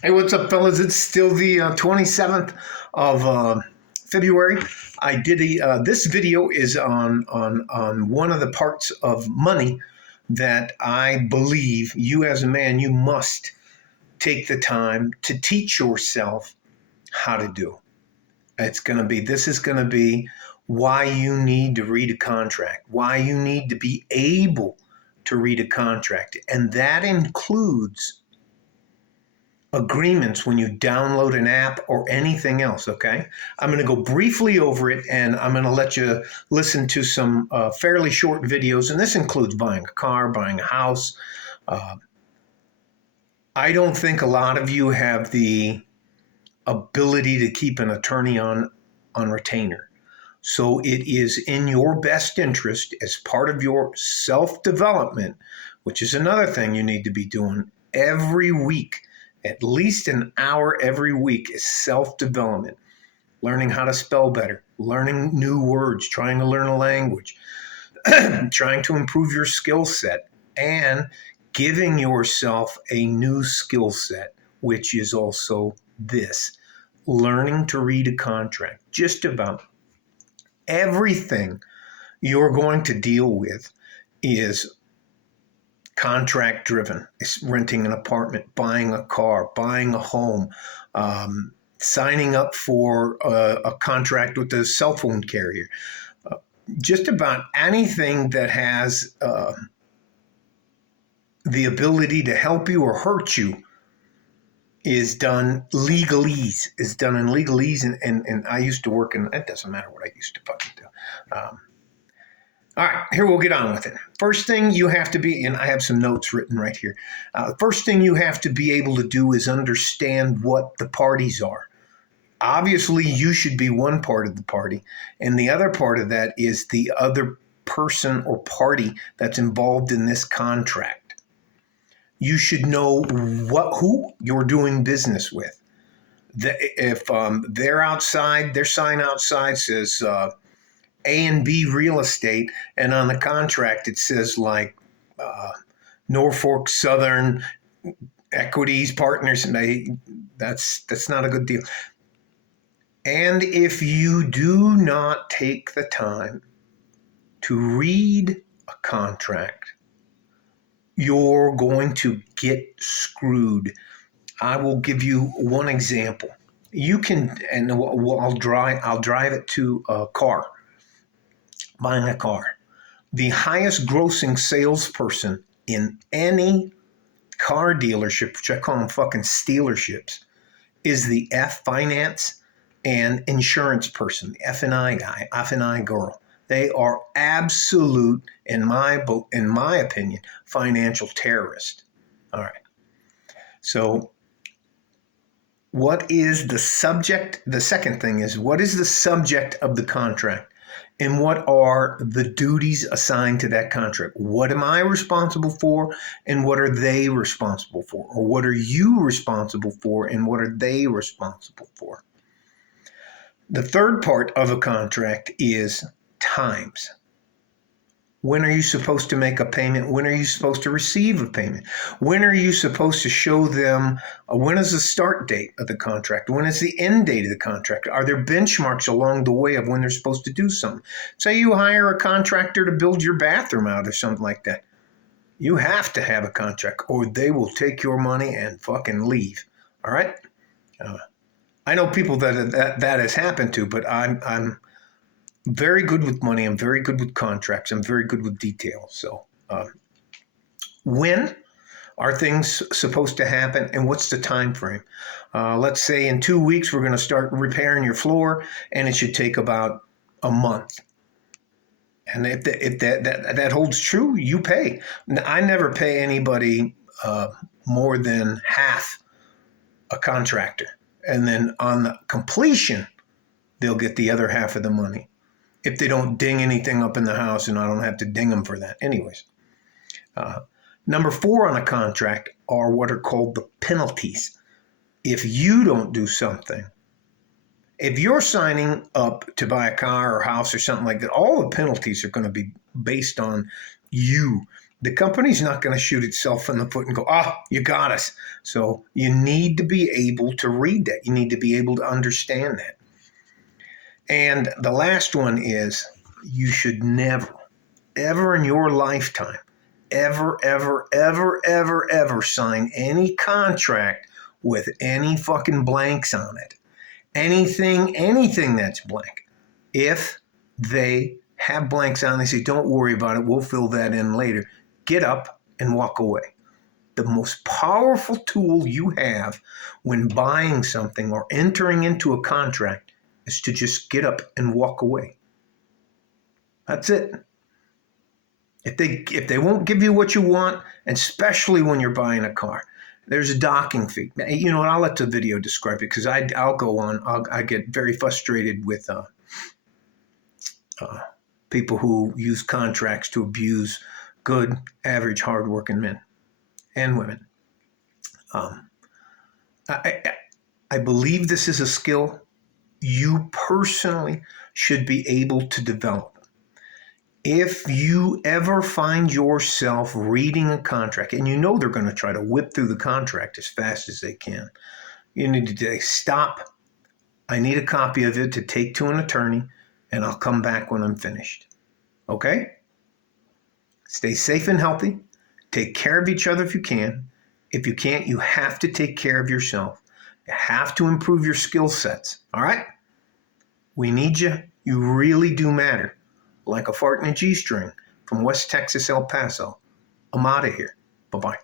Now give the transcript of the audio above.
Hey, what's up, fellas? It's still the 27th of February. I did this video is on one of the parts of money that I believe you as a man, you must take the time to teach yourself how to do. This is going to be why you need to read a contract, why you need to be able to read a contract. And that includes agreements when you download an app or anything else. Okay, I'm going to go briefly over it, and I'm going to let you listen to some fairly short videos, and this includes buying a car, buying a house. uh, I don't think a lot of you have the ability to keep an attorney on retainer, so it is in your best interest as part of your self-development, which is another thing you need to be doing every week. At least an hour every week is self-development, learning how to spell better, learning new words, trying to learn a language, trying to improve your skill set, and giving yourself a new skill set, which is also this: learning to read a contract. Just about everything you're going to deal with is contract driven. It's renting an apartment, buying a car, buying a home, signing up for a contract with a cell phone carrier. Uh, just about anything that has the ability to help you or hurt you is done legalese, is done in legalese. And I used to work in, it doesn't matter what I used to fucking do. All right, here we'll get on with it. First thing you have to be, and I have some notes written right here. First thing you have to be able to do is understand what the parties are. Obviously, you should be one part of the party, and the other part of that is the other person or party that's involved in this contract. You should know who you're doing business with. If they're outside, their sign outside says A and B real estate, and on the contract it says like Norfolk Southern Equities Partners, and that's not a good deal. And if you do not take the time to read a contract, you're going to get screwed. I will give you one example. You can, and I'll drive it to a car. Buying a car. The highest grossing salesperson in any car dealership, which I call them fucking stealerships, is the F finance and insurance person, the F&I guy, F&I girl. They are absolute, in my opinion, financial terrorists. All right. So what is the subject? The second thing is, what is the subject of the contract? And what are the duties assigned to that contract? What am I responsible for, and what are they responsible for? Or what are you responsible for, and what are they responsible for? The third part of a contract is times. When are you supposed to make a payment? When are you supposed to receive a payment? When are you supposed to show them, when is the start date of the contract? When is the end date of the contract? Are there benchmarks along the way of when they're supposed to do something? Say you hire a contractor to build your bathroom out or something like that. You have to have a contract, or they will take your money and fucking leave. All right? I know people that has happened to, but I'm very good with money. I'm very good with contracts. I'm very good with details. So, when are things supposed to happen, and what's the time frame? Let's say in 2 weeks we're going to start repairing your floor, and it should take about a month. And if that holds true, you pay. I never pay anybody more than half a contractor, and then on the completion, they'll get the other half of the money. If they don't ding anything up in the house, and I don't have to ding them for that. Anyways, number 4 on a contract are what are called the penalties. If you don't do something, if you're signing up to buy a car or house or something like that, all the penalties are going to be based on you The company's not going to shoot itself in the foot and go, you got us. So you need to be able to read that. You need to be able to understand that. And the last one is you should never, ever in your lifetime, ever, ever, ever, ever, ever sign any contract with any fucking blanks on it. Anything that's blank. If they have blanks on, they say, don't worry about it, we'll fill that in later. Get up and walk away. The most powerful tool you have when buying something or entering into a contract is to just get up and walk away. That's it. If they won't give you what you want, and especially when you're buying a car, there's a docking fee. You know what? I'll let the video describe it because I'll go on. I get very frustrated with people who use contracts to abuse good, average, hardworking men and women. I believe this is a skill you personally should be able to develop. If you ever find yourself reading a contract and you know they're going to try to whip through the contract as fast as they can, you need to say, stop. I need a copy of it to take to an attorney, and I'll come back when I'm finished. Okay? Stay safe and healthy. Take care of each other if you can. If you can't, you have to take care of yourself. You have to improve your skill sets. All right? We need you. You really do matter. Like a fart in a G-string from West Texas, El Paso. I'm out of here. Bye-bye.